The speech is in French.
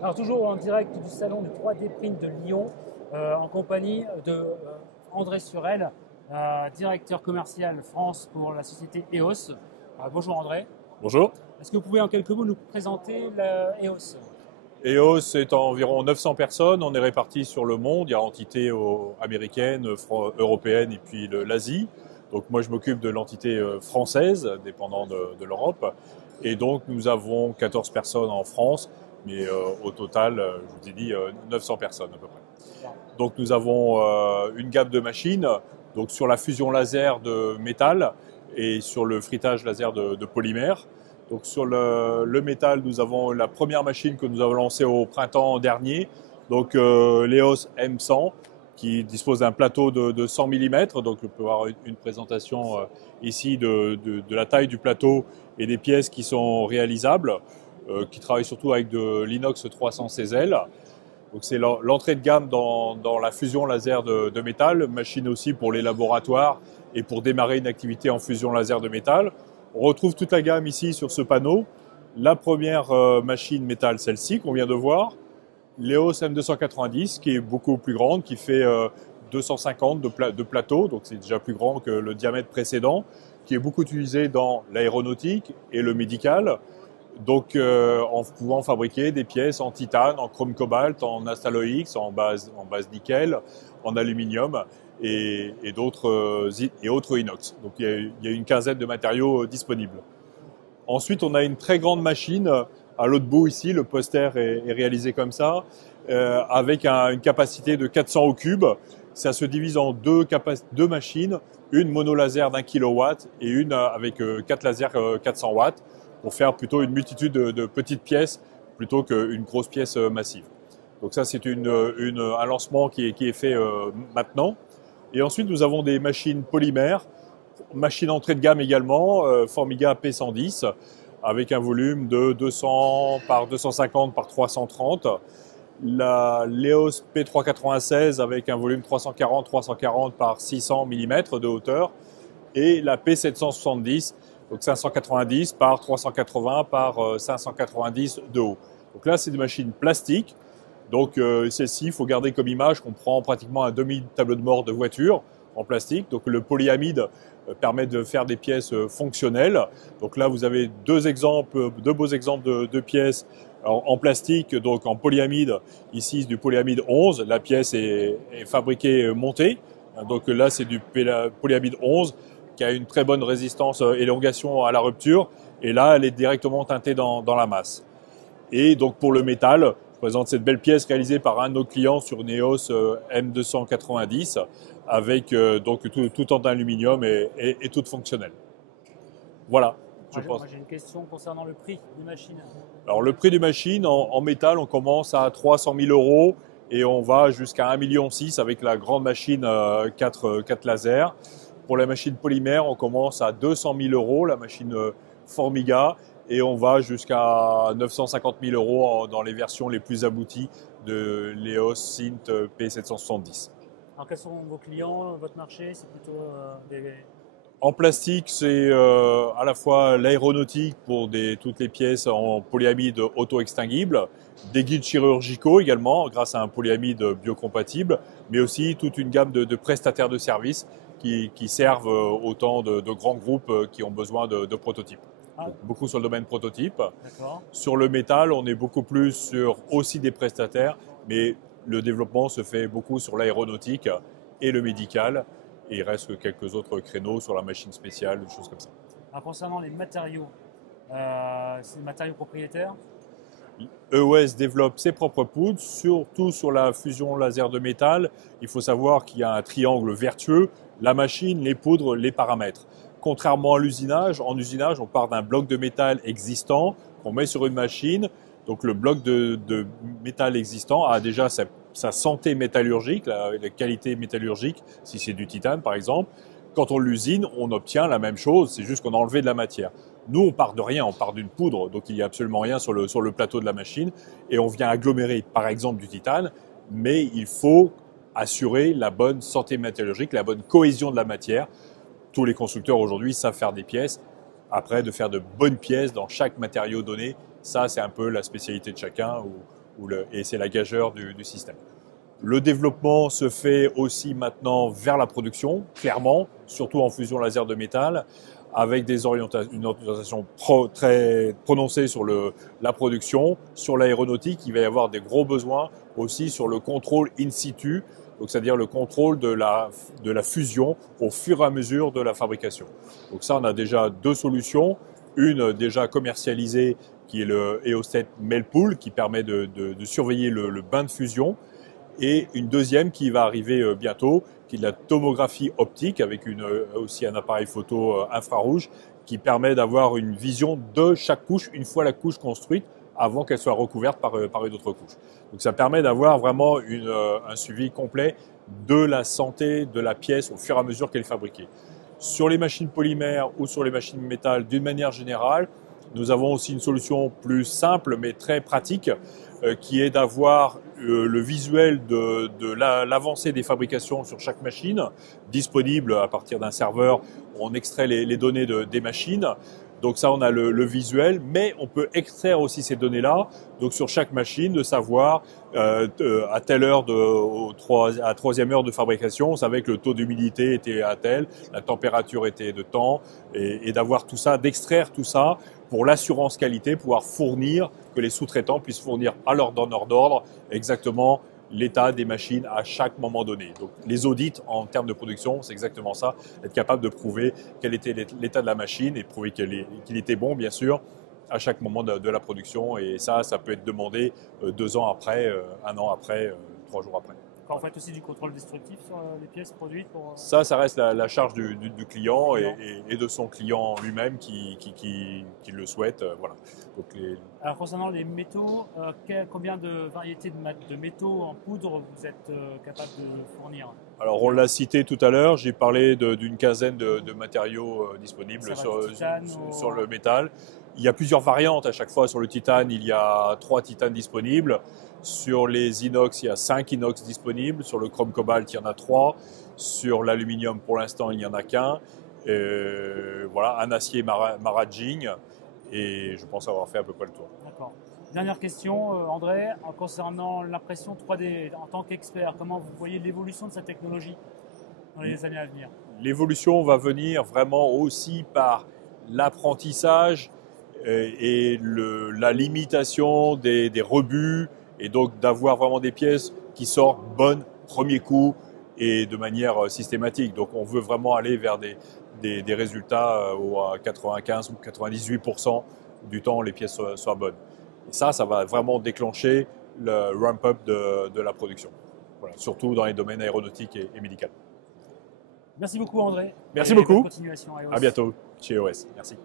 Alors toujours en direct du salon du 3D Print de Lyon, en compagnie de André Surel, directeur commercial France pour la société EOS. Bonjour André. Bonjour. Est-ce que vous pouvez en quelques mots nous présenter la EOS? EOS est environ 900 personnes. On est répartis sur le monde. Il y a entités américaines, européennes et puis l'Asie. Donc moi, je m'occupe de l'entité française, dépendant de l'Europe. Et donc, nous avons 14 personnes en France, mais au total, je vous ai dit, 900 personnes à peu près. Donc nous avons une gamme de machines, donc sur la fusion laser de métal et sur le frittage laser de polymère. Donc sur le métal, nous avons la première machine que nous avons lancée au printemps dernier, donc l'EOS M100, qui dispose d'un plateau de 100 mm. Donc on peut voir une présentation ici de la taille du plateau et des pièces qui sont réalisables, qui travaillent surtout avec de l'inox 300 CZL. Donc c'est l'entrée de gamme dans la fusion laser de métal, machine aussi pour les laboratoires et pour démarrer une activité en fusion laser de métal. On retrouve toute la gamme ici sur ce panneau. La première machine métal, celle-ci qu'on vient de voir, l'EOS M290, qui est beaucoup plus grande, qui fait 250 de plateau, donc c'est déjà plus grand que le diamètre précédent, qui est beaucoup utilisé dans l'aéronautique et le médical. Donc, en pouvant fabriquer des pièces en titane, en chrome cobalt, en Astallox, en base nickel, en aluminium et autres inox. Donc, il y a une quinzaine de matériaux disponibles. Ensuite, on a une très grande machine à l'autre bout ici. Le poster est réalisé comme ça, avec une capacité de 400 au cube. Ça se divise en deux machines, une monolaser d'1 kW et une avec 4 lasers 400 watts, pour faire plutôt une multitude de petites pièces plutôt qu'une grosse pièce massive. Donc ça, c'est un lancement qui est fait maintenant. Et ensuite, nous avons des machines polymères, machine entrée de gamme également, Formiga P110, avec un volume de 200 par 250 par 330. La l'EOS P396 avec un volume 340 par 600 mm de hauteur. Et la P770, donc 590 par 380 par 590 de haut. Donc là, c'est des machines plastiques. Donc celle-ci, il faut garder comme image qu'on prend pratiquement un demi-tableau de bord de voiture en plastique. Donc le polyamide permet de faire des pièces fonctionnelles. Donc là, vous avez deux beaux exemples de pièces en plastique, donc en polyamide. Ici, du polyamide 11. La pièce est fabriquée montée. Donc là, c'est du polyamide 11 qui a une très bonne résistance élongation à la rupture. Et là, elle est directement teintée dans la masse. Et donc pour le métal, je présente cette belle pièce réalisée par un de nos clients sur une EOS M290 avec donc tout en aluminium et toute fonctionnelle. Voilà. Moi j'ai une question concernant le prix des machines. Alors le prix des machines en métal, on commence à 300 000 euros et on va jusqu'à 1,6 million avec la grande machine 4 lasers. Pour la machine polymère, on commence à 200 000 euros, la machine Formiga, et on va jusqu'à 950 000 euros dans les versions les plus abouties de l'EOS Synth P770. Alors quels sont vos clients, votre marché? C'est plutôt des... En plastique, c'est à la fois l'aéronautique pour toutes les pièces en polyamide auto-extinguible, des guides chirurgicaux également grâce à un polyamide biocompatible, mais aussi toute une gamme de prestataires de services qui servent autant de grands groupes qui ont besoin de prototypes. Donc, beaucoup sur le domaine prototype. Sur le métal, on est beaucoup plus sur aussi des prestataires, mais le développement se fait beaucoup sur l'aéronautique et le médical. Et il reste quelques autres créneaux sur la machine spéciale, des choses comme ça. Alors, concernant les matériaux, c'est des matériaux propriétaires? EOS développe ses propres poudres, surtout sur la fusion laser de métal. Il faut savoir qu'il y a un triangle vertueux, la machine, les poudres, les paramètres. Contrairement à l'usinage, en usinage, on part d'un bloc de métal existant qu'on met sur une machine. Donc le bloc de métal existant a déjà sa santé métallurgique, la qualité métallurgique, si c'est du titane par exemple. Quand on l'usine, on obtient la même chose, c'est juste qu'on a enlevé de la matière. Nous, on part de rien, on part d'une poudre, donc il n'y a absolument rien sur le plateau de la machine, et on vient agglomérer par exemple du titane, mais il faut assurer la bonne santé métallurgique, la bonne cohésion de la matière. Tous les constructeurs aujourd'hui savent faire des pièces. Après, de faire de bonnes pièces dans chaque matériau donné, ça c'est un peu la spécialité de chacun, et c'est la gageure du système. Le développement se fait aussi maintenant vers la production, clairement, surtout en fusion laser de métal, avec une orientation très prononcée sur la production, sur l'aéronautique. Il va y avoir des gros besoins aussi sur le contrôle in situ, donc c'est-à-dire le contrôle de la fusion au fur et à mesure de la fabrication. Donc ça, on a déjà deux solutions. Une déjà commercialisée qui est le Eostat Melpool, qui permet de surveiller le bain de fusion. Et une deuxième qui va arriver bientôt, qui est de la tomographie optique avec aussi un appareil photo infrarouge qui permet d'avoir une vision de chaque couche une fois la couche construite avant qu'elle soit recouverte par une autre couche. Donc ça permet d'avoir vraiment un suivi complet de la santé de la pièce au fur et à mesure qu'elle est fabriquée. Sur les machines polymères ou sur les machines métal, d'une manière générale, nous avons aussi une solution plus simple mais très pratique qui est d'avoir le visuel de l'avancée des fabrications sur chaque machine, disponible à partir d'un serveur où on extrait les données des machines. Donc ça, on a le visuel, mais on peut extraire aussi ces données-là, donc sur chaque machine, de savoir à telle heure, à troisième heure de fabrication, on savait que le taux d'humidité était à tel, la température était de temps, et d'avoir tout ça, d'extraire tout ça pour l'assurance qualité, pouvoir fournir, que les sous-traitants puissent fournir à leur donneur d'ordre exactement l'état des machines à chaque moment donné. Donc les audits en termes de production, c'est exactement ça, être capable de prouver quel était l'état de la machine et prouver qu'il était bon, bien sûr, à chaque moment de la production. Et ça peut être demandé 2 ans après, 1 an après, 3 jours après. Quand on fait aussi du contrôle destructif sur les pièces produites Ça reste la charge du client et de son client lui-même qui le souhaite. Voilà. Donc Alors concernant les métaux, combien de variétés de métaux en poudre vous êtes capable de fournir? Alors on l'a cité tout à l'heure, j'ai parlé d'une quinzaine de matériaux disponibles sur le métal. Il y a plusieurs variantes à chaque fois. Sur le titane, il y a 3 titanes disponibles. Sur les inox, il y a 5 inox disponibles. Sur le chrome cobalt, il y en a 3. Sur l'aluminium, pour l'instant, il n'y en a qu'un. Voilà, un acier Maraging. Et je pense avoir fait à peu près le tour. D'accord. Dernière question, André, concernant l'impression 3D, en tant qu'expert, comment vous voyez l'évolution de cette technologie dans les années à venir? L'évolution va venir vraiment aussi par l'apprentissage et la limitation des rebuts, et donc d'avoir vraiment des pièces qui sortent bonnes, premier coup et de manière systématique. Donc on veut vraiment aller vers des résultats où à 95 ou 98% du temps les pièces soient bonnes. Et ça va vraiment déclencher le ramp-up de la production, voilà, surtout dans les domaines aéronautiques et médicaux. Merci beaucoup André. Merci beaucoup. Bonne continuation à EOS. À bientôt chez EOS. Merci.